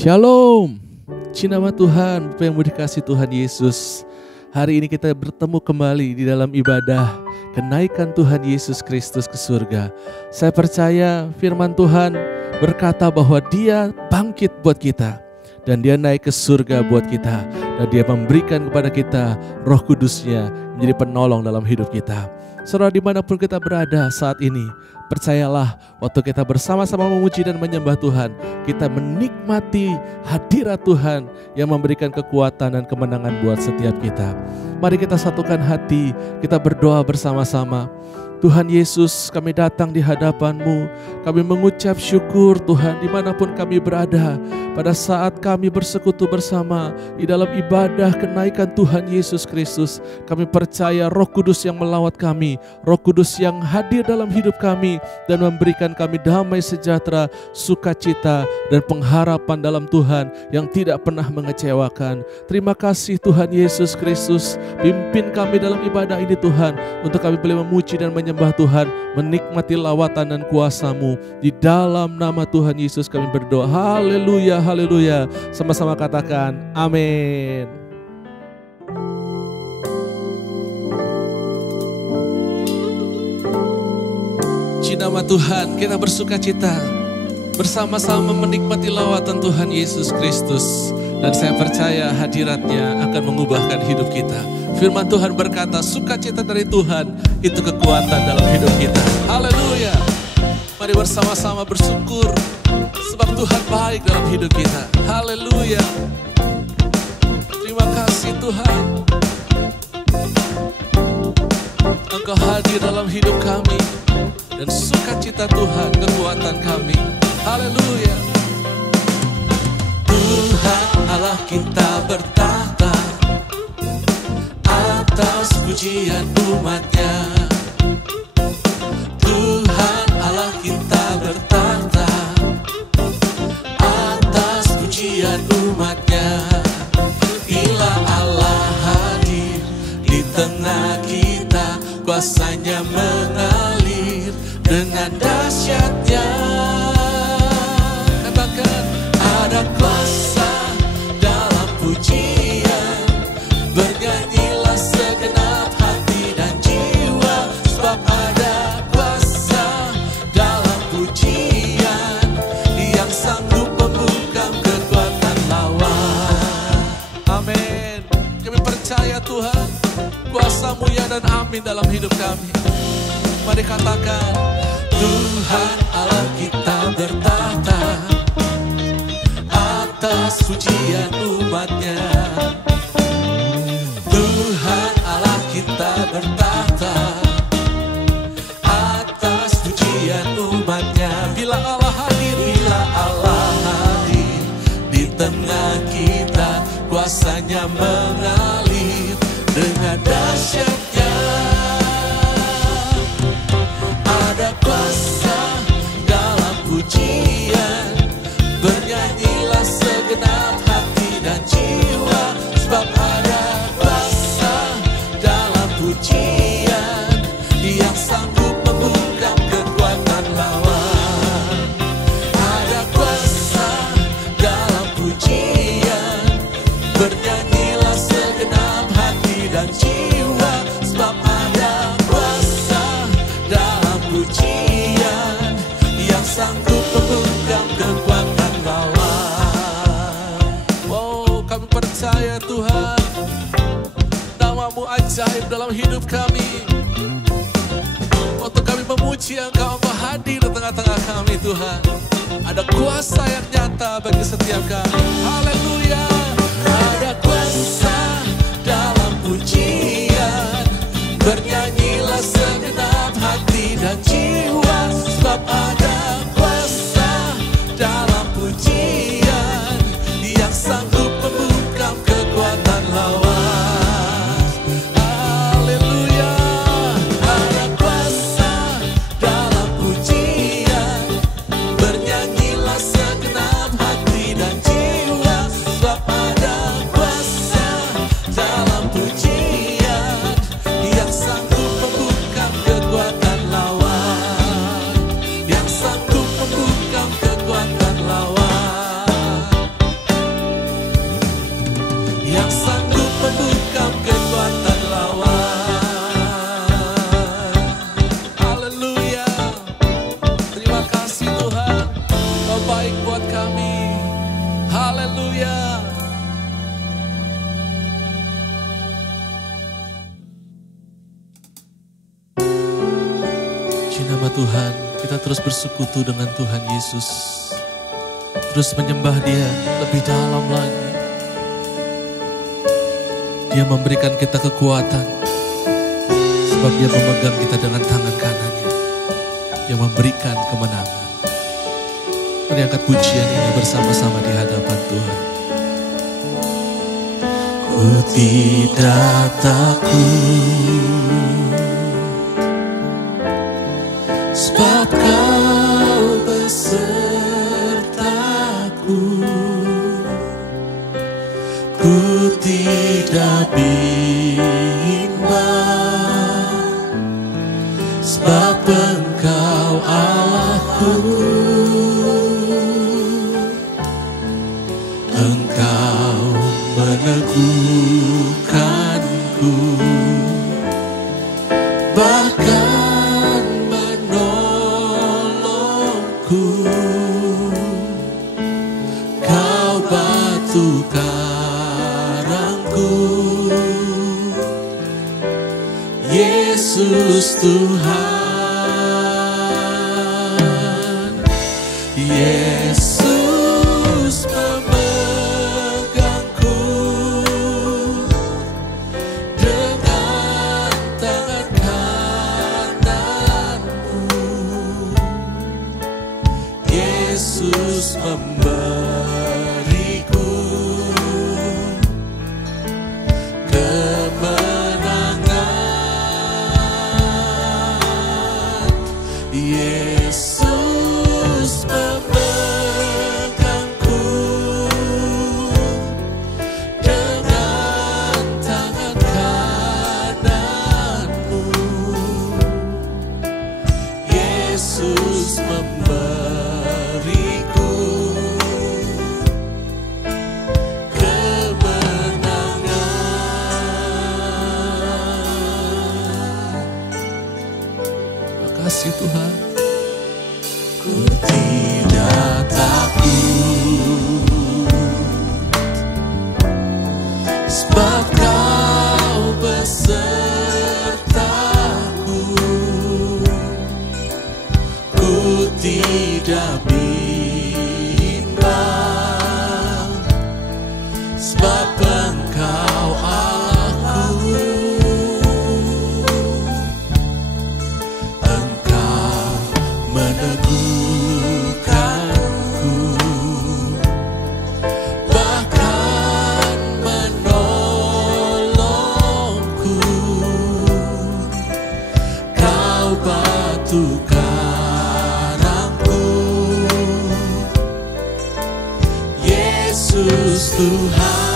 Shalom, Cinama Tuhan, Bapak yang mau dikasih Tuhan Yesus. Hari ini kita bertemu kembali di dalam ibadah kenaikan Tuhan Yesus Kristus ke surga. Saya percaya firman Tuhan berkata bahwa Dia bangkit buat kita, dan Dia naik ke surga buat kita, dan Dia memberikan kepada kita Roh Kudus-Nya menjadi penolong dalam hidup kita. Saudara, dimanapun kita berada saat ini, percayalah waktu kita bersama-sama memuji dan menyembah Tuhan, kita menikmati hadirat Tuhan yang memberikan kekuatan dan kemenangan buat setiap kita. Mari kita satukan hati, kita berdoa bersama-sama. Tuhan Yesus, kami datang di hadapan-Mu, kami mengucap syukur Tuhan dimanapun kami berada. Pada saat kami bersekutu bersama di dalam ibadah kenaikan Tuhan Yesus Kristus, kami percaya Roh Kudus yang melawat kami, Roh Kudus yang hadir dalam hidup kami dan memberikan kami damai sejahtera, sukacita dan pengharapan dalam Tuhan yang tidak pernah mengecewakan. Terima kasih Tuhan Yesus Kristus, pimpin kami dalam ibadah ini Tuhan, untuk kami boleh memuji dan menyembah Tuhan, menikmati lawatan dan kuasa-Mu. Di dalam nama Tuhan Yesus kami berdoa. Haleluya, haleluya. Sama-sama katakan amin. Nama Tuhan, kita bersuka cita bersama-sama menikmati lawatan Tuhan Yesus Kristus, dan saya percaya hadiratnya akan mengubahkan hidup kita. Firman Tuhan berkata, sukacita dari Tuhan itu kekuatan dalam hidup kita. Haleluya. Mari bersama-sama bersyukur sebab Tuhan baik dalam hidup kita. Haleluya. Terima kasih Tuhan, Engkau hadir dalam hidup kami, dan sukacita Tuhan kekuatan kami. Haleluya. Tuhan Allah kita bertahta atas pujian umat-Nya. Tuhan Allah kita bertahta atas pujian umat-Nya. Bila Allah hadir di tengah kita, kuasa-Nya mengalir dengan dahsyatnya. Katakan, ada kuasa dalam pujian, bernyanyilah segenap hati dan jiwa, sebab ada kuasa dalam pujian yang sanggup membungkam kekuatan lawan. Amin. Kami percaya Tuhan, kuasa-Mu ya dan amin dalam hidup kami. Mari katakan, Tuhan Allah kita bertahta atas pujian umat-Nya. Tuhan Allah kita bertahta atas pujian umat-Nya. Bila Allah hadir, bila Allah hadir di tengah kita, kuasa-Nya mengalir dengan dahsyatnya. Ada kuasa dalam pujian, bernyanyilah segenap hati dan jiwa, sebab ada kuasa dalam pujian yang sanggup membungkam kekuatan lawan. Ada kuasa dalam pujian, bernyanyilah segenap hati dan jiwa, sebab ada kuasa dalam pujian yang sanggup membungkam kekuatan lawan. Oh, kami percaya Tuhan, nama-Mu ajaib dalam hidup kami. Waktu kami memuji Engkau, Engkau hadir di tengah-tengah kami Tuhan. Ada kuasa yang nyata bagi setiap kami. Haleluya. Ada kuasa dalam pujian, bernyanyilah segenap hati dan jiwa, sebab ada kuasa dalam pujian yang sanggup membungkam kekuatan lawan. Haleluya. Ada kuasa dalam pujian, bernyanyilah segenap hati dan jiwa, sebab nama Tuhan, kita terus bersekutu dengan Tuhan Yesus. Terus menyembah Dia lebih dalam lagi. Dia memberikan kita kekuatan, sebab Dia memegang kita dengan tangan kanannya, yang memberikan kemenangan. Mari angkat pujian ini bersama-sama di hadapan Tuhan. Ku tidak takut, sebab Kau besertaku. Ku tidak bimbang, sebab Engkau Allahku. Engkau meneguhkanku, bahkan menolongku. Kau batu karangku, Yesus Tuhan. Yesus memegangku dengan tangan kananmu. Yesus memberiku kemenangan. Yesus memegangku dengan tangan kananmu. Yesus memberiku kemenangan. Terima kasih Tuhan. Ku tidak takut, sebab Kau besertaku. Ku tidak bimbang, sebab Engkau Allahku. Engkau meneguhkanku, bahkan menolongku. Kau batu karangku, Yesus Tuhan.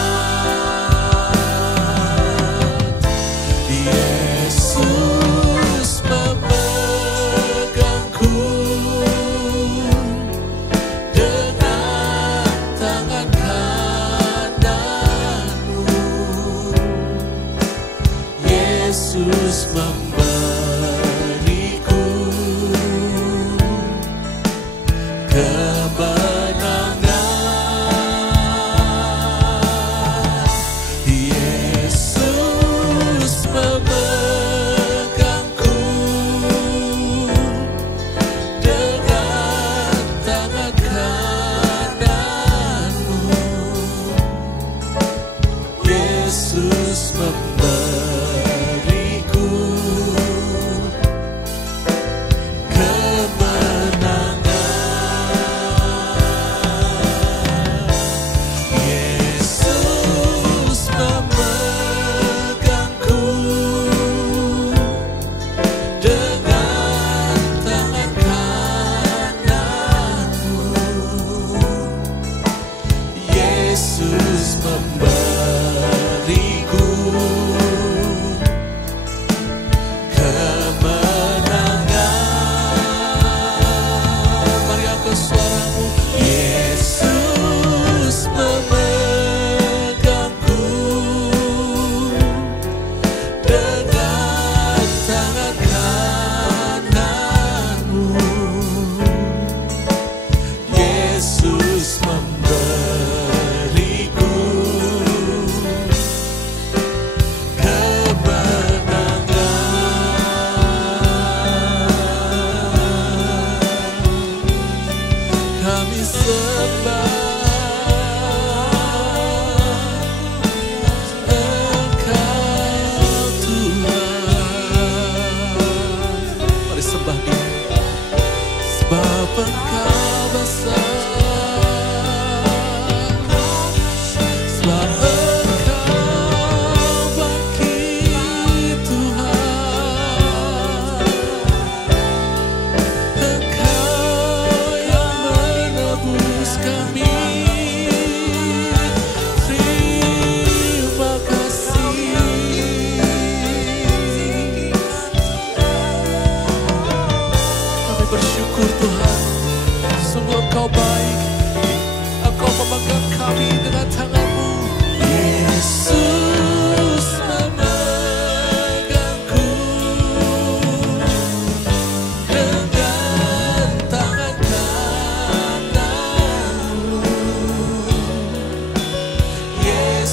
Yesus memegangku dengan tangan kananmu. Yesus memberiku kemenangan. Yesus memegangku dengan tangan kananmu. Yesus memberiku kemenangan. Yesus memegangku dengan tangan kananmu. Yesus memberiku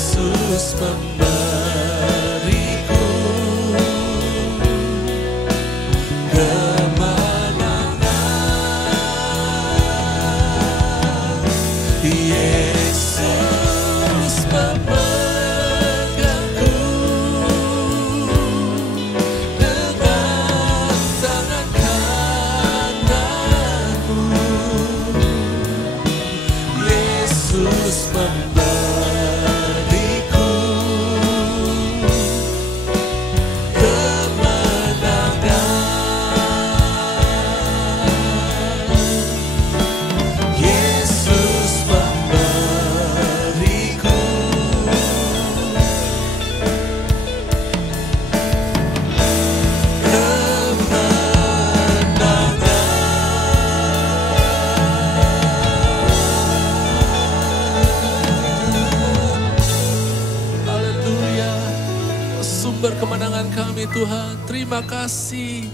Yesus memberiku kemenangan. Yesus memegangku dengan tangan kananmu. Yesus memberiku kemenangan. Yesus memberiku Haleluya. Sumber kemenangan kami Tuhan, terima kasih.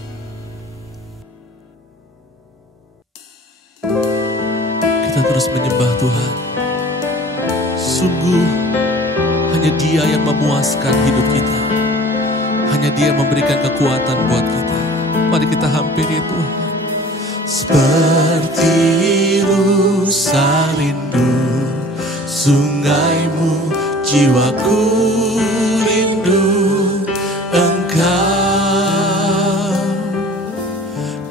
Kita terus menyembah Tuhan. Sungguh hanya Dia yang memuaskan hidup kita. Hanya Dia yang memberikan kekuatan buat kita. Mari kita hampiri Tuhan. Seperti rusa rindu sungaimu, jiwaku rindu Engkau.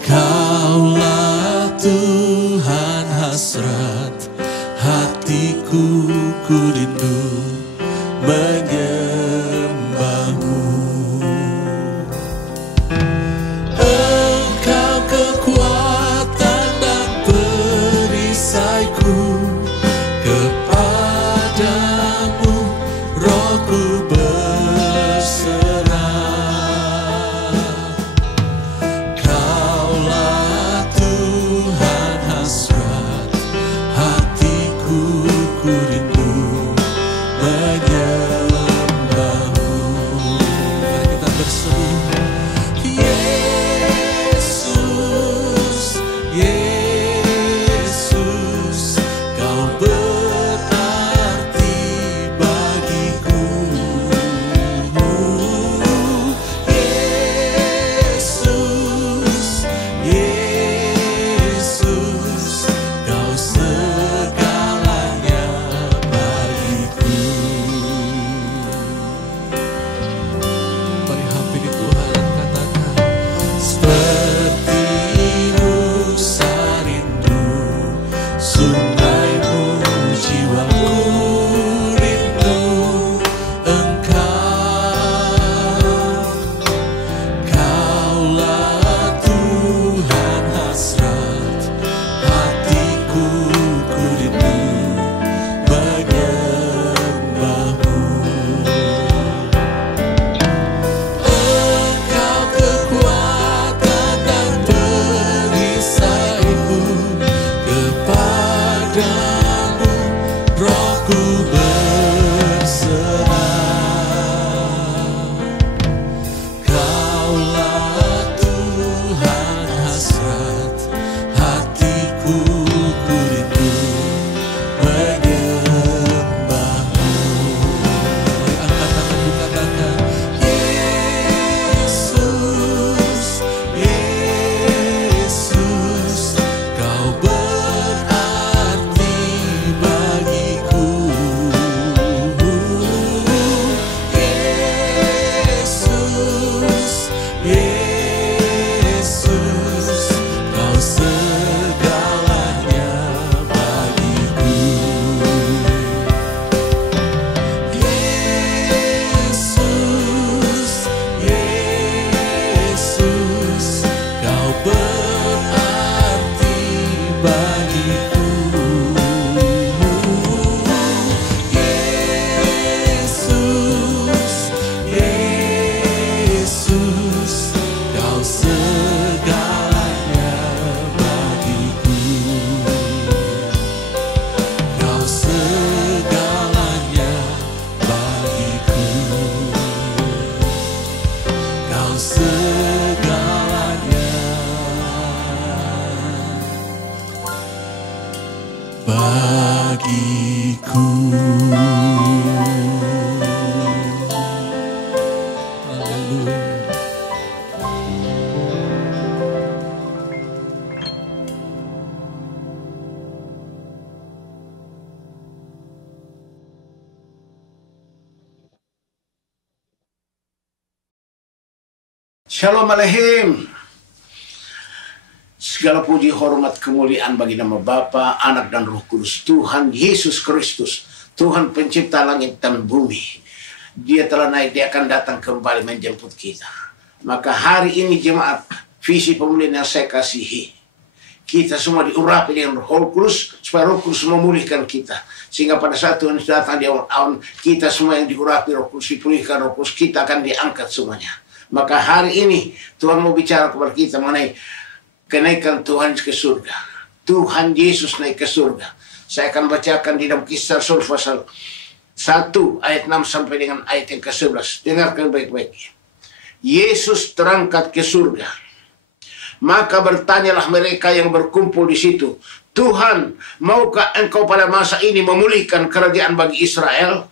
Kaulah Tuhan hasrat hatiku, ku rindu menyembahmu. Engkau kekuatan dan perisaiku, kepadamu rohku Shalom Aleichem. Segala puji, hormat, kemuliaan bagi nama Bapa, Anak, dan Roh Kudus. Tuhan Yesus Kristus, Tuhan pencipta langit dan bumi. Dia telah naik, dia akan datang kembali menjemput kita. Maka hari ini jemaat, visi pemulihan yang saya kasihi, kita semua diurapi dengan Roh Kudus, supaya Roh Kudus memulihkan kita. Sehingga pada saat Tuhan datang di awan-awan, kita semua yang diurapi Roh Kudus, dipulihkan Roh Kudus, kita akan diangkat semuanya. Maka hari ini Tuhan mau bicara kepada kita mengenai kenaikan Tuhan ke surga. Tuhan Yesus naik ke surga. Saya akan bacakan di dalam Kisah Rasul pasal 1 ayat 6 sampai dengan ayat yang ke-11. Dengarkan baik-baik. Yesus terangkat ke surga. Maka bertanyalah mereka yang berkumpul di situ, Tuhan, maukah engkau pada masa ini memulihkan kerajaan bagi Israel?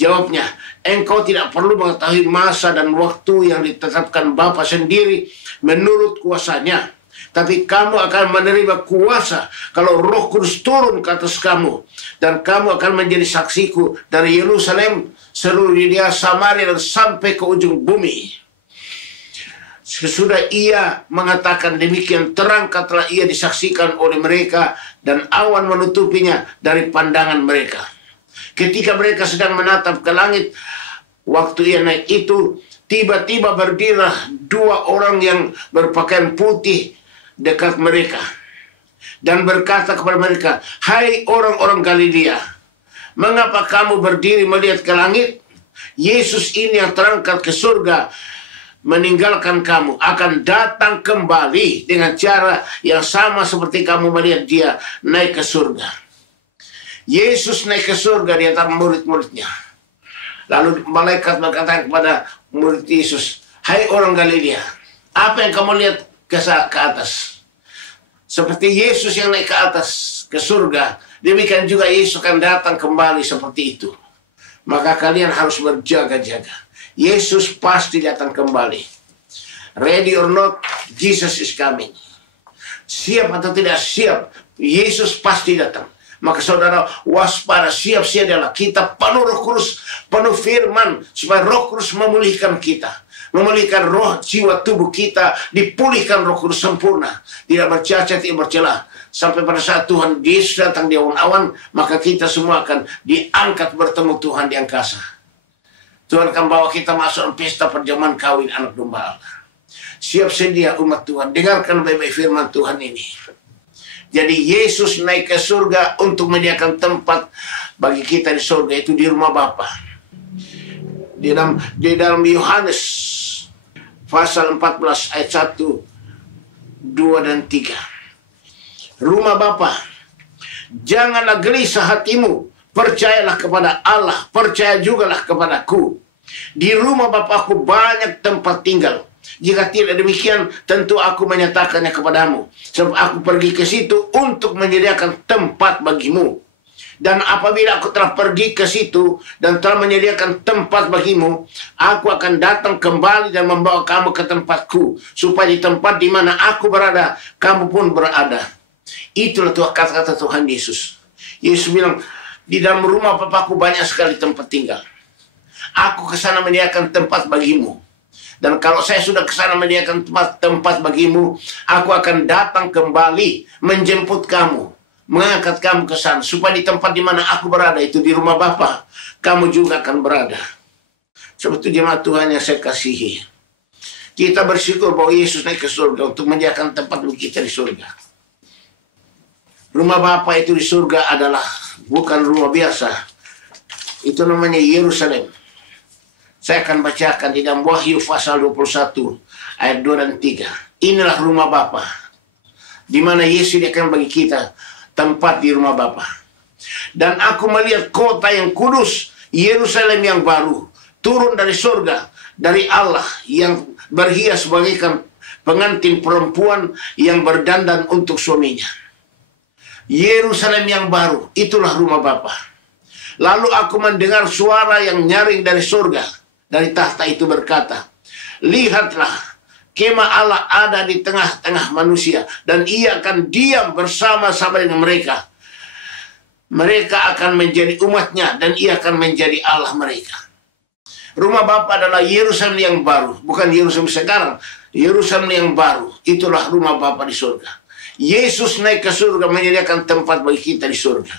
Jawabnya, engkau tidak perlu mengetahui masa dan waktu yang ditetapkan Bapa sendiri menurut kuasanya. Tapi kamu akan menerima kuasa kalau Roh Kudus turun ke atas kamu. Dan kamu akan menjadi saksiku dari Yerusalem, seluruh Yudea, Samaria, dan sampai ke ujung bumi. Sesudah ia mengatakan demikian, terangkatlah ia disaksikan oleh mereka, dan awan menutupinya dari pandangan mereka. Ketika mereka sedang menatap ke langit, waktu ia naik itu, tiba-tiba berdirilah dua orang yang berpakaian putih dekat mereka, dan berkata kepada mereka, hai orang-orang Galilea, mengapa kamu berdiri melihat ke langit? Yesus ini yang terangkat ke surga meninggalkan kamu, akan datang kembali dengan cara yang sama seperti kamu melihat dia naik ke surga. Yesus naik ke surga di antara murid-muridnya. Lalu malaikat berkata kepada murid Yesus, hai orang Galilea, apa yang kamu lihat ke atas? Seperti Yesus yang naik ke atas ke surga, demikian juga Yesus akan datang kembali seperti itu. Maka kalian harus berjaga-jaga. Yesus pasti datang kembali. Ready or not, Jesus is coming. Siap atau tidak siap, Yesus pasti datang. Maka saudara waspada, siap siadalah. Kita penuh Roh Kudus, penuh firman, supaya Roh Kudus memulihkan kita, memulihkan roh, jiwa, tubuh kita, dipulihkan Roh Kudus sempurna, tidak bercacat, tidak bercelah. Sampai pada saat Tuhan Yesus datang di awan-awan, maka kita semua akan diangkat bertemu Tuhan di angkasa. Tuhan akan bawa kita masuk pesta perjamuan kawin anak domba Allah. Siap sedia umat Tuhan, dengarkan baik-baik firman Tuhan ini. Jadi Yesus naik ke surga untuk menyediakan tempat bagi kita di surga, itu di rumah Bapa. Di dalam Yohanes pasal 14 ayat 1, 2 dan 3. Rumah Bapa, janganlah gelisah hatimu, percayalah kepada Allah, percaya jugalah kepadaku. Di rumah Bapa-Ku banyak tempat tinggal. Jika tidak demikian, tentu aku menyatakannya kepadamu. Sebab aku pergi ke situ untuk menyediakan tempat bagimu. Dan apabila aku telah pergi ke situ dan telah menyediakan tempat bagimu, aku akan datang kembali dan membawa kamu ke tempatku, supaya di tempat di mana aku berada, kamu pun berada. Itulah kata-kata Tuhan Yesus. Yesus bilang, di dalam rumah Bapa-Ku banyak sekali tempat tinggal. Aku ke sana menyediakan tempat bagimu. Dan kalau saya sudah ke sana menyediakan tempat bagimu, aku akan datang kembali menjemput kamu, mengangkat kamu ke sana, supaya di tempat di mana aku berada, itu di rumah Bapa, kamu juga akan berada. Sebab itu jemaat Tuhan yang saya kasihi, kita bersyukur bahwa Yesus naik ke surga untuk menyediakan tempat bagi kita di surga. Rumah Bapa itu di surga adalah bukan rumah biasa. Itu namanya Yerusalem. Saya akan bacakan di dalam Wahyu pasal 21 ayat 2 dan 3. Inilah rumah Bapa, di mana Yesus akan bagi kita tempat di rumah Bapa. Dan aku melihat kota yang kudus, Yerusalem yang baru, turun dari surga, dari Allah, yang berhias bagaikan pengantin perempuan yang berdandan untuk suaminya. Yerusalem yang baru, itulah rumah Bapa. Lalu aku mendengar suara yang nyaring dari surga, dari tahta itu berkata, lihatlah, kemah Allah ada di tengah-tengah manusia, dan ia akan diam bersama-sama dengan mereka. Mereka akan menjadi umatnya, dan ia akan menjadi Allah mereka. Rumah Bapa adalah Yerusalem yang baru, bukan Yerusalem sekarang. Yerusalem yang baru, itulah rumah Bapa di surga. Yesus naik ke surga menyediakan tempat bagi kita di surga.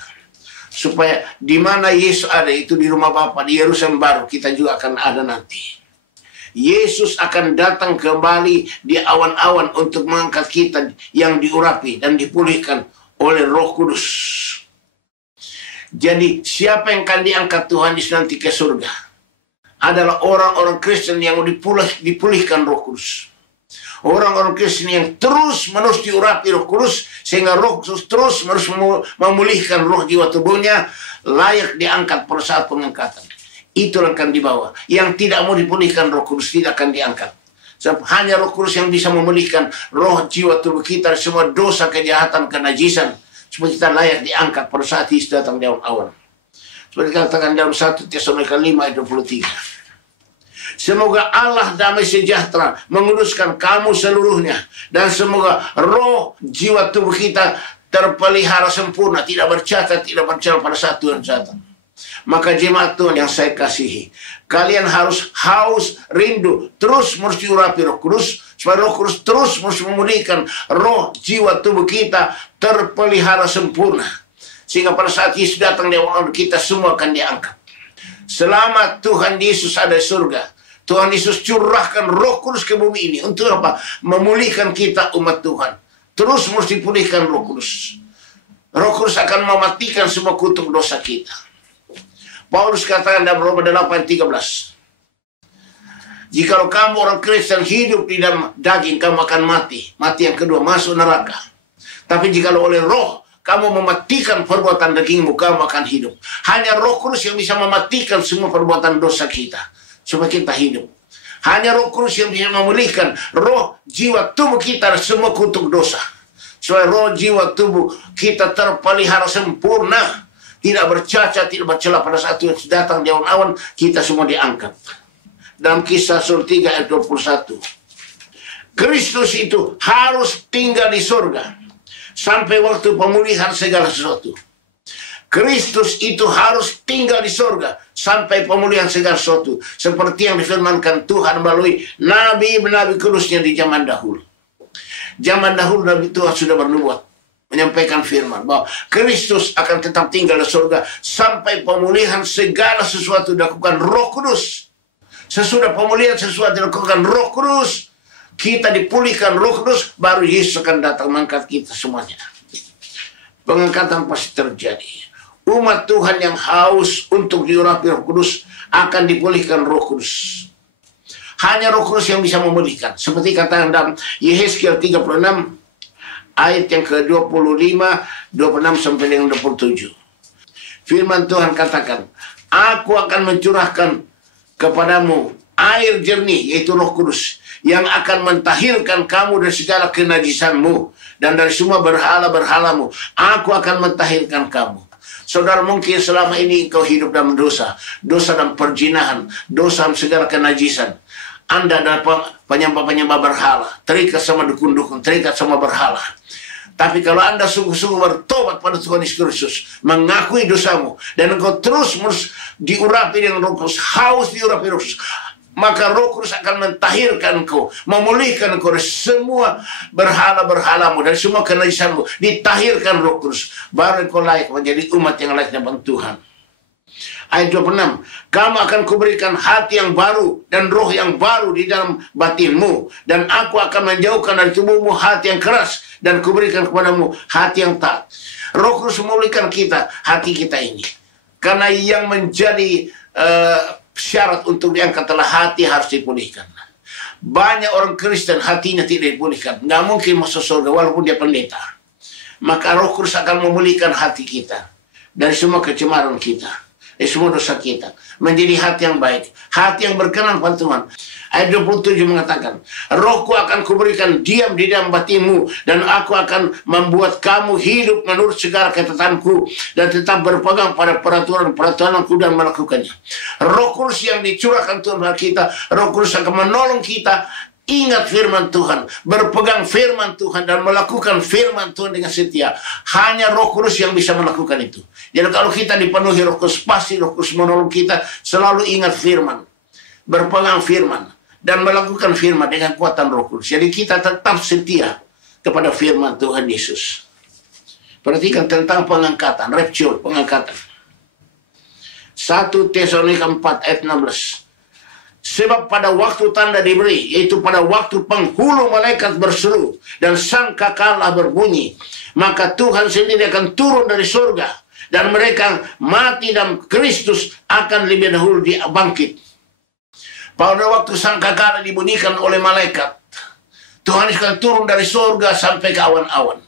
Supaya di mana Yesus ada, itu di rumah Bapa, di Yerusalem baru, kita juga akan ada nanti. Yesus akan datang kembali di awan-awan untuk mengangkat kita yang diurapi dan dipulihkan oleh Roh Kudus. Jadi siapa yang akan diangkat Tuhan Yesus nanti ke surga adalah orang-orang Kristen yang dipulihkan Roh Kudus. Orang-orang Kristen yang terus-menerus diurapi Roh Kudus, sehingga Roh Kudus terus-menerus memulihkan roh jiwa tubuhnya, layak diangkat pada saat pengangkatan. Itu yang akan dibawa. Yang tidak mau dipulihkan Roh Kudus tidak akan diangkat. Sebab hanya Roh Kudus yang bisa memulihkan roh jiwa tubuh kita dari semua dosa, kejahatan, kenajisan, supaya kita layak diangkat pada saat Yesus datang di awan-awan. Seperti dikatakan dalam 1 Tesalonika 5 ayat 23. Semoga Allah damai sejahtera menguduskan kamu seluruhnya. Dan semoga roh jiwa tubuh kita terpelihara sempurna, tidak bercacat, tidak bercela pada saat Tuhan datang. Maka jemaat Tuhan yang saya kasihi, kalian harus haus, rindu, terus mesti diurapi Roh Kudus, supaya Roh Kudus terus mesti memulihkan roh jiwa tubuh kita terpelihara sempurna. Sehingga pada saat Yesus datang di awal kita semua akan diangkat. Selama Tuhan Yesus ada di surga, Tuhan Yesus curahkan Roh Kudus ke bumi ini. Untuk apa? Memulihkan kita umat Tuhan. Terus mesti pulihkan Roh Kudus. Roh Kudus akan mematikan semua kutuk dosa kita. Paulus katakan dalam Roma 8:13. Jikalau kamu orang Kristen hidup di dalam daging, kamu akan mati. Mati yang kedua, masuk neraka. Tapi jikalau oleh roh kamu mematikan perbuatan dagingmu, kamu akan hidup. Hanya Roh Kudus yang bisa mematikan semua perbuatan dosa kita, supaya kita hidup. Hanya Roh Kudus yang bisa memulihkan roh, jiwa, tubuh kita dari semua kutuk dosa, supaya roh, jiwa, tubuh kita terpelihara sempurna, tidak bercacat, tidak bercela pada saat Tuhan datang di awan-awan, kita semua diangkat. Dalam Kisah Rasul 3 ayat 21. Kristus itu harus tinggal di surga sampai waktu pemulihan segala sesuatu. Kristus itu harus tinggal di surga sampai pemulihan segala sesuatu. Seperti yang difirmankan Tuhan melalui nabi-nabi kudusnya di zaman dahulu. Zaman dahulu Nabi Tuhan sudah bernubuat, menyampaikan firman bahwa Kristus akan tetap tinggal di surga sampai pemulihan segala sesuatu dilakukan Roh Kudus. Sesudah pemulihan sesuatu dilakukan Roh Kudus, kita dipulihkan Roh Kudus, baru Yesus akan datang mengangkat kita semuanya. Pengangkatan pasti terjadi. Umat Tuhan yang haus untuk diurapi Roh Kudus akan dipulihkan Roh Kudus. Hanya Roh Kudus yang bisa memulihkan. Seperti kata dalam Yehezkiel 36 ayat yang ke-25, 26 sampai dengan 27. Firman Tuhan katakan, aku akan mencurahkan kepadamu air jernih, yaitu Roh Kudus, yang akan mentahirkan kamu dari segala kenajisanmu dan dari semua berhala-berhalamu. Aku akan mentahirkan kamu. Saudara, mungkin selama ini engkau hidup dalam dosa, dosa dalam perzinahan, dosa dalam segala kenajisan. Anda adalah penyembah-penyembah berhala, terikat sama dukun-dukun, terikat sama berhala. Tapi kalau Anda sungguh-sungguh bertobat pada Tuhan Yesus Kristus, mengakui dosamu, dan engkau terus diurapi dengan Roh Kudus, haus diurapi Roh Kudus, maka Roh Kudus akan mentahirkan engkau, memulihkan engkau dari semua berhala-berhalamu, dari semua kenajisanmu, ditahirkan Roh Kudus. Baru engkau layak menjadi umat yang layak dengan Tuhan. Ayat 26, kamu akan kuberikan hati yang baru dan roh yang baru di dalam batinmu, dan aku akan menjauhkan dari tubuhmu hati yang keras, dan kuberikan kepadamu hati yang taat. Roh Kudus memulihkan kita, hati kita ini. Karena yang menjadi syarat untuk diangkat adalah hati harus dipulihkan. Banyak orang Kristen hatinya tidak dipulihkan, nggak mungkin masuk surga walaupun dia pendeta. Maka Roh Kudus akan memulihkan hati kita dari semua kecemaran kita, semua dosa kita, menjadi hati yang baik, hati yang berkenan pada Tuhan. Ayat 27 mengatakan, Rohku akan kuberikan diam di dalam batinmu, dan aku akan membuat kamu hidup menurut segala ketetapanku, dan tetap berpegang pada peraturan-peraturanku dan melakukannya. Roh Kudus yang dicurahkan Tuhan pada kita, Roh Kudus akan menolong kita ingat firman Tuhan, berpegang firman Tuhan, dan melakukan firman Tuhan dengan setia. Hanya Roh Kudus yang bisa melakukan itu. Jadi kalau kita dipenuhi Roh Kudus, pasti Roh Kudus menolong kita selalu ingat firman. berpegang firman dan melakukan firman dengan kuatan Roh Kudus. Jadi kita tetap setia kepada firman Tuhan Yesus. Perhatikan tentang pengangkatan, rapture, pengangkatan. 1 Tesalonika 4 ayat 16. Sebab pada waktu tanda diberi, yaitu pada waktu penghulu malaikat berseru dan sangkakala berbunyi, maka Tuhan sendiri akan turun dari surga, dan mereka mati dalam Kristus akan lebih dahulu bangkit. Pada waktu sangkakala dibunyikan oleh malaikat, Tuhan akan turun dari surga sampai ke awan-awan.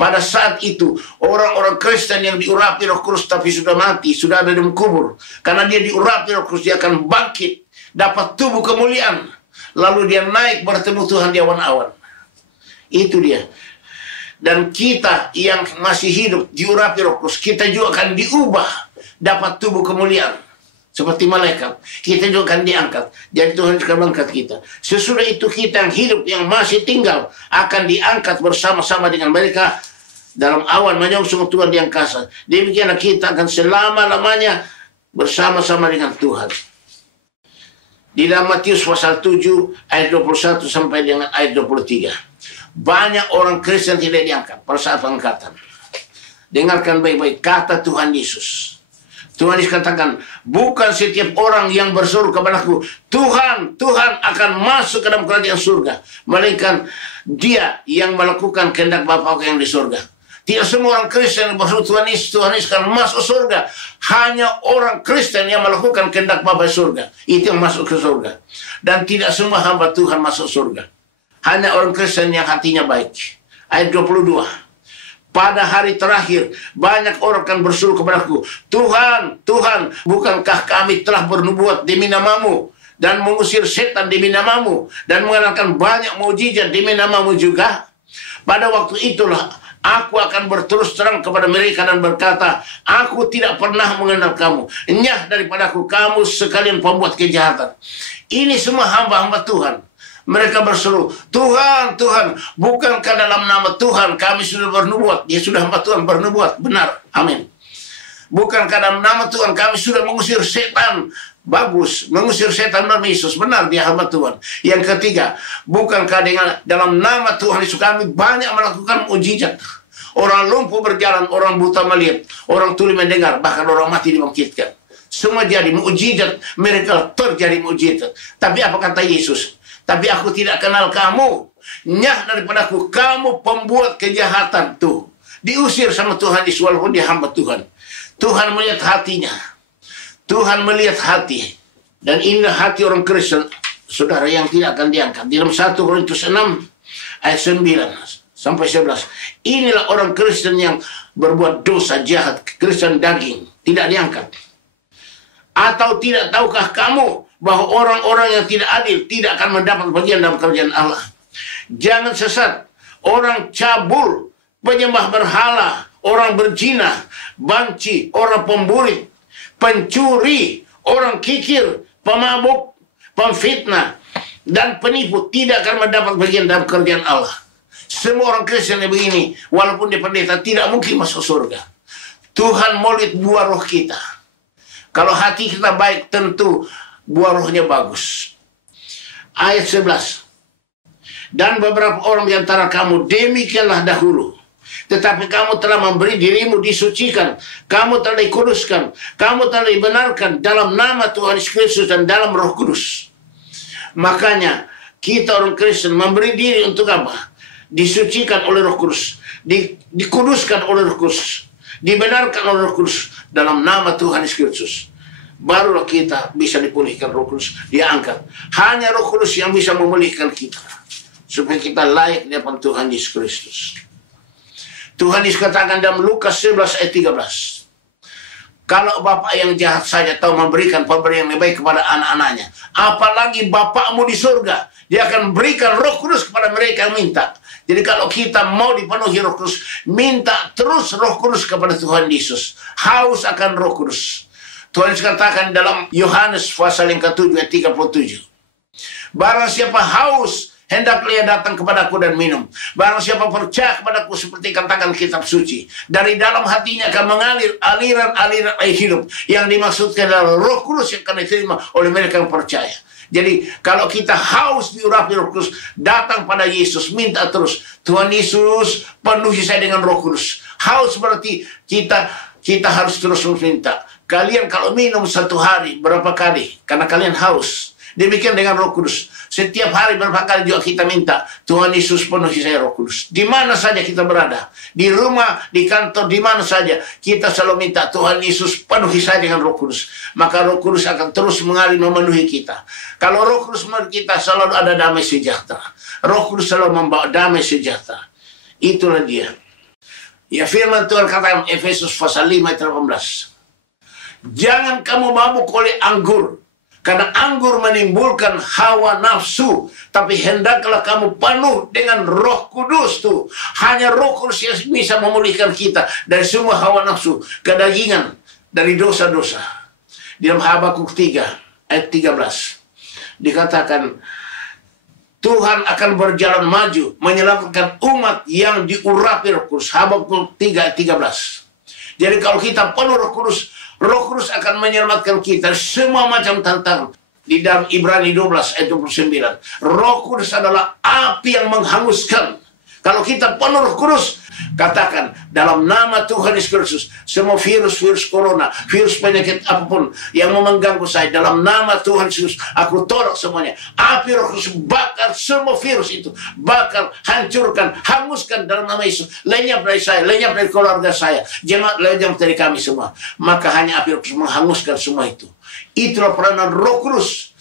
Pada saat itu, orang-orang Kristen yang diurapi Roh Kudus tapi sudah mati, sudah ada di kubur, karena dia diurapi Roh Kudus, dia akan bangkit, dapat tubuh kemuliaan, lalu dia naik bertemu Tuhan di awan-awan. Itu dia. Dan kita yang masih hidup diurapi Roh Kudus, kita juga akan diubah, dapat tubuh kemuliaan seperti malaikat. Kita juga akan diangkat. Jadi Tuhan akan mengangkat kita. Sesudah itu kita yang hidup, yang masih tinggal, akan diangkat bersama-sama dengan mereka dalam awan menyongsong Tuhan di angkasa. Demikianlah kita akan selama-lamanya bersama-sama dengan Tuhan. Di dalam Matius pasal 7 ayat 21 sampai dengan ayat 23. Banyak orang Kristen tidak diangkat pada saat pengangkatan. Dengarkan baik-baik kata Tuhan Yesus. Tuhan Yesus katakan, bukan setiap orang yang berseru kepadaku, Tuhan, Tuhan akan masuk ke dalam kerajaan surga, melainkan dia yang melakukan kehendak Bapa yang di surga. Tidak semua orang Kristen yang berseru Tuhan Yesus akan masuk surga. Hanya orang Kristen yang melakukan kehendak Bapa di surga, itu yang masuk ke surga. Dan tidak semua hamba Tuhan masuk surga. Hanya orang Kristen yang hatinya baik. Ayat 22. Pada hari terakhir, banyak orang akan berseru kepadaku, Tuhan, Tuhan, bukankah kami telah bernubuat demi namamu, dan mengusir setan demi namamu, dan mengadakan banyak mukjizat demi namamu juga? Pada waktu itulah, aku akan berterus terang kepada mereka dan berkata, aku tidak pernah mengenal kamu. Enyah daripadaku, kamu sekalian pembuat kejahatan. Ini semua hamba-hamba Tuhan. Mereka berseru, Tuhan, Tuhan, bukankah dalam nama Tuhan kami sudah bernubuat? Dia sudah hamba Tuhan bernubuat, benar, amin. Bukankah dalam nama Tuhan kami sudah mengusir setan? Bagus, mengusir setan dalam Yesus, benar, dia hamba Tuhan. Yang ketiga, bukankah dengan dalam nama Tuhan Yesus kami banyak melakukan mukjizat? Orang lumpuh berjalan, orang buta melihat, orang tuli mendengar, bahkan orang mati dibangkitkan. Semua jadi mukjizat, mereka terjadi mukjizat. Tapi apa kata Yesus? Tapi aku tidak kenal kamu. Nyah daripadaku, kamu pembuat kejahatan tuh. Diusir sama Tuhan Yesus walaupun dia hamba Tuhan. Tuhan melihat hatinya. Tuhan melihat hati. Dan inilah hati orang Kristen, saudara, yang tidak akan diangkat. Di dalam 1 Korintus 6 ayat 9 sampai 11. Inilah orang Kristen yang berbuat dosa jahat, Kristen daging, tidak diangkat. Atau tidak tahukah kamu bahwa orang-orang yang tidak adil tidak akan mendapat bagian dalam kerajaan Allah? Jangan sesat. Orang cabul, penyembah berhala, orang berzina, banci, orang pemburi, pencuri, orang kikir, pemabuk, pemfitnah, dan penipu tidak akan mendapat bagian dalam kerajaan Allah. Semua orang Kristen yang begini, walaupun dia pendeta, tidak mungkin masuk surga. Tuhan mau lihat buah roh kita. Kalau hati kita baik, tentu buah rohnya bagus. Ayat 11. Dan beberapa orang di antara kamu demikianlah dahulu. Tetapi kamu telah memberi dirimu disucikan. Kamu telah dikuduskan. Kamu telah dibenarkan dalam nama Tuhan Yesus Kristus dan dalam Roh Kudus. Makanya kita orang Kristen memberi diri untuk apa? Disucikan oleh Roh Kudus. Dikuduskan oleh Roh Kudus. Dibenarkan oleh Roh Kudus dalam nama Tuhan Yesus Kristus. Barulah kita bisa dipulihkan Roh Kudus, dia angkat. Hanya Roh Kudus yang bisa memulihkan kita, supaya kita layak di hadapan Tuhan Yesus Kristus. Tuhan Yesus katakan dalam Lukas 11 ayat 13. Kalau bapak yang jahat saja tahu memberikan pemberian yang baik kepada anak-anaknya, apalagi bapakmu di surga, dia akan berikan Roh Kudus kepada mereka yang minta. Jadi kalau kita mau dipenuhi Roh Kudus, minta terus Roh Kudus kepada Tuhan Yesus. Haus akan Roh Kudus. Tuhan katakan dalam Yohanes pasal yang ke-7 ayat 37. Barang siapa haus, hendaklah ia datang kepadaku dan minum. Barang siapa percaya kepadaku, seperti katakan kitab suci, dari dalam hatinya akan mengalir aliran-aliran air hidup. Yang dimaksudkan adalah Roh Kudus yang akan diterima oleh mereka yang percaya. Jadi kalau kita haus diurapi Roh Kudus, datang pada Yesus, minta terus, Tuhan Yesus penuhi saya dengan Roh Kudus. Haus berarti kita harus terus minta. Kalian kalau minum satu hari berapa kali? Karena kalian haus. Demikian dengan Roh Kudus. Setiap hari berapa kali juga kita minta, Tuhan Yesus penuhi saya Roh Kudus. Di mana saja kita berada, di rumah, di kantor, di mana saja, kita selalu minta, Tuhan Yesus penuhi saya dengan Roh Kudus. Maka Roh Kudus akan terus mengalir memenuhi kita. Kalau Roh Kudus memenuhi kita, selalu ada damai sejahtera. Roh Kudus selalu membawa damai sejahtera. Itulah dia. Ya, firman Tuhan kata Efesus pasal 5 ayat 18. Jangan kamu mabuk oleh anggur, karena anggur menimbulkan hawa nafsu. Tapi hendaklah kamu penuh dengan Roh Kudus tuh. Hanya Roh Kudus yang bisa memulihkan kita dari semua hawa nafsu, kedagingan, dari dosa-dosa. Di dalam Habakuk 3 ayat 13 dikatakan, Tuhan akan berjalan maju menyelamatkan umat yang diurapi Roh Kudus. Habakuk 3 ayat 13. Jadi kalau kita penuh Roh Kudus akan menyelamatkan kita semua macam tantangan. Di dalam Ibrani 12 ayat 29. Roh Kudus adalah api yang menghanguskan. Kalau kita penuh Roh Kudus, katakan dalam nama Tuhan Yesus Kristus, semua virus corona, virus penyakit apapun yang mengganggu saya, dalam nama Tuhan Yesus, aku tolak semuanya. Api Roh Kudus bakar semua virus itu, bakar, hancurkan, hanguskan dalam nama Yesus. Lenyap dari saya, lenyap dari keluarga saya, jemaat, lenyap dari kami semua. Maka hanya api Roh Kudus menghanguskan semua itu. Itulah peranan Roh Kudus.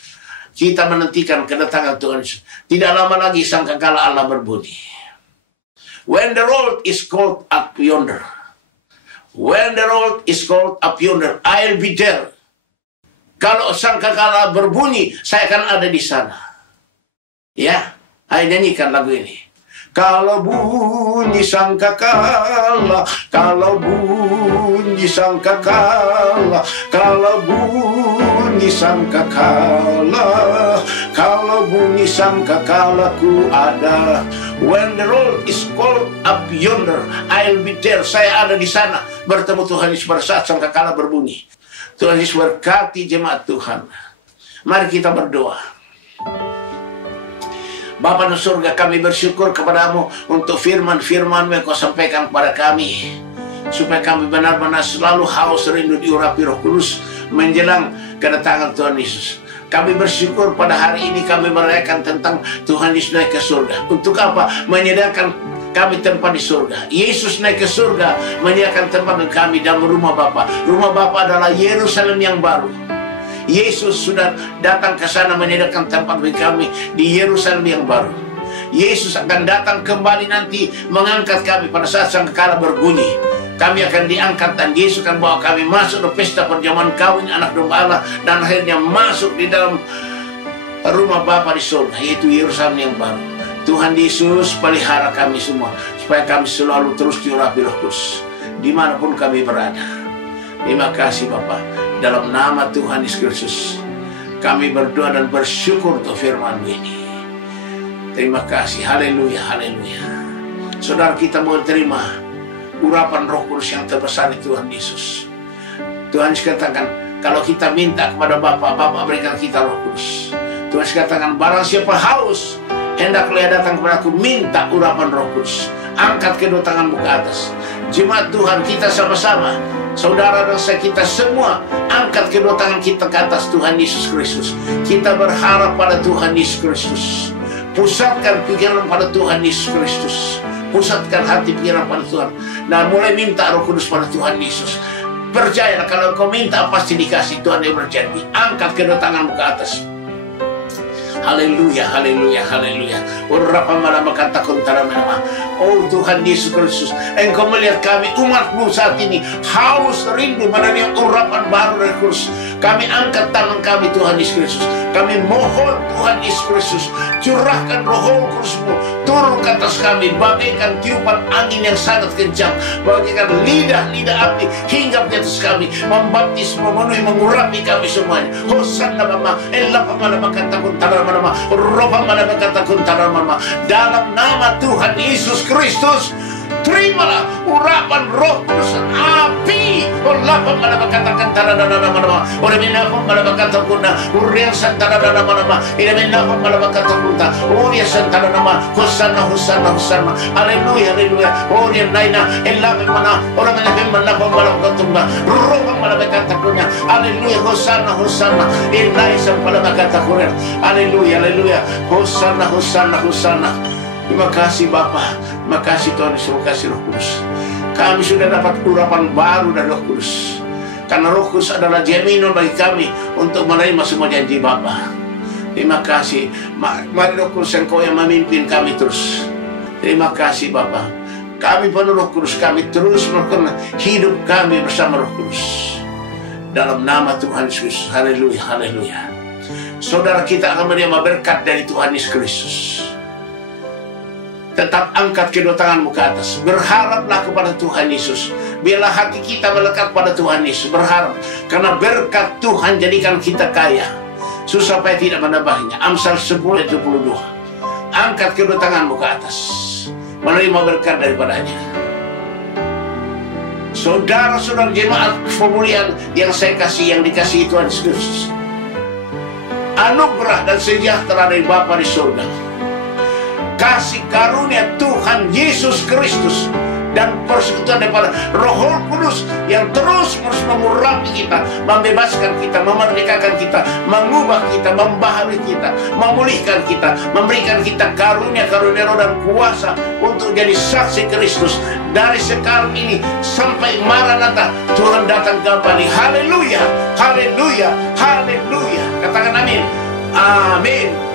Kita menantikan kedatangan Tuhan Yesus. Tidak lama lagi sangkakala Allah berbunyi. When the road is called up yonder. When the road is called up yonder, I'll be there. Kalau sangkakala berbunyi, saya akan ada di sana. Ya, ayo nyanyikan lagu ini. Kalau bunyi sangkakala, kalau bunyi sangkakala, kalau bunyi sangkakala, kalau bunyi sangkakala ku ada. When the road is called up yonder, I'll be there. Saya ada di sana bertemu Tuhan Yesus pada saat sangkakala berbunyi. Tuhan Yesus berkati jemaat Tuhan. Mari kita berdoa. Bapa di surga, kami bersyukur kepadamu untuk firman-firman yang kau sampaikan kepada kami, supaya kami benar-benar selalu haus rindu diurapi Roh Kudus menjelang kedatangan Tuhan Yesus. Kami bersyukur pada hari ini kami merayakan tentang Tuhan Yesus naik ke surga. Untuk apa? Menyediakan kami tempat di surga. Yesus naik ke surga, menyediakan tempat bagi kami dalam rumah Bapa. Rumah Bapa adalah Yerusalem yang baru. Yesus sudah datang ke sana menyediakan tempat bagi kami di Yerusalem yang baru. Yesus akan datang kembali nanti mengangkat kami pada saat sangkakala berbunyi. Kami akan diangkat dan Yesus akan bawa kami masuk ke pesta perjamuan kawin anak domba Allah, dan akhirnya masuk di dalam rumah Bapa di surga, yaitu Yerusalem yang baru. Tuhan Yesus pelihara kami semua supaya kami selalu terus diurapi Roh Kudus dimanapun kami berada. Terima kasih Bapa. Dalam nama Tuhan Yesus Kristus kami berdoa dan bersyukur untuk firman-Mu ini. Terima kasih. Haleluya, haleluya. Saudara, kita mau terima urapan Roh Kudus yang terbesar di Tuhan Yesus. Tuhan Yesus katakan, kalau kita minta kepada Bapa, Bapa berikan kita Roh Kudus. Tuhan Yesus katakan, barang siapa haus, hendaklah ia datang kepadaku, minta urapan Roh Kudus. Angkat kedua tanganmu ke atas. Jemaat Tuhan, kita sama-sama, saudara dan saya, kita semua angkat kedua tangan kita ke atas Tuhan Yesus Kristus. Kita berharap pada Tuhan Yesus Kristus. Pusatkan pikiran pada Tuhan Yesus Kristus. Pusatkan hati pikiran pada Tuhan. Dan mulai minta Roh Kudus pada Tuhan Yesus. Percayalah, kalau kau minta pasti dikasih. Tuhan yang berjanji. Angkat kedua tanganmu ke atas. Haleluya, haleluya, haleluya. Oh Tuhan Yesus Kristus, Engkau melihat kami umat-Mu saat ini haus rindu menerima urapan baru dari Kristus. Kami angkat tangan kami Tuhan Yesus Kristus. Kami mohon Tuhan Yesus Kristus, curahkan Roh Kudus-Mu turun ke atas kami, bagaikan tiupan angin yang sangat kencang, bagaikan lidah-lidah api hinggap di atas kami, membaptis, memenuhi, mengurapi kami semuanya. Hosanna mama, elah pamana makata kuntara mama, ropa mana makata kuntara mama. Dalam nama Tuhan Yesus Kristus, terimalah urapan Roh Kudus, api lapa malabakata tanana ora minahum malabakata kuna urian santana nama ina minahum malabakata kunta urian santana nama hosanna hosanna hosanna haleluya haleluya urian naina illa mana ora minahum malabakata kunta roh malabakata kuna haleluya hosanna hosanna inna isa malabakata kuna haleluya haleluya hosanna hosanna hosanna. Terima kasih Bapa, terima kasih Tuhan Yesus, terima kasih Roh Kudus. Kami sudah dapat urapan baru dari Roh Kudus. Karena Roh Kudus adalah jaminan bagi kami untuk menerima semua janji Bapa. Terima kasih. Mari Roh Kudus Engkau yang memimpin kami terus. Terima kasih Bapa. Kami penuh Roh Kudus, kami terus melakukan hidup kami bersama Roh Kudus. Dalam nama Tuhan Yesus. Haleluya, haleluya. Saudara, kita akan menerima berkat dari Tuhan Yesus Kristus. Tetap angkat kedua tanganmu ke atas. Berharaplah kepada Tuhan Yesus. Biarlah hati kita melekat pada Tuhan Yesus. Berharap. Karena berkat Tuhan jadikan kita kaya. Susah payah tidak menambahnya. Amsal 10:22. Angkat kedua tanganmu ke atas. Menerima berkat daripadanya. Saudara-saudara jemaat pemulihan yang saya kasih, yang dikasihi Tuhan Yesus. Anugerah dan sejahtera dari Bapa di surga, kasih karunia Tuhan Yesus Kristus, dan persekutuan daripada Roh Kudus yang terus-menerus mengurapi kita, membebaskan kita, memerdekakan kita, mengubah kita, membaharui kita, memulihkan kita, memberikan kita karunia-karunia roh dan kuasa untuk jadi saksi Kristus dari sekarang ini sampai Maranatha Tuhan datang kembali. Haleluya, haleluya, haleluya. Katakan amin. Amin.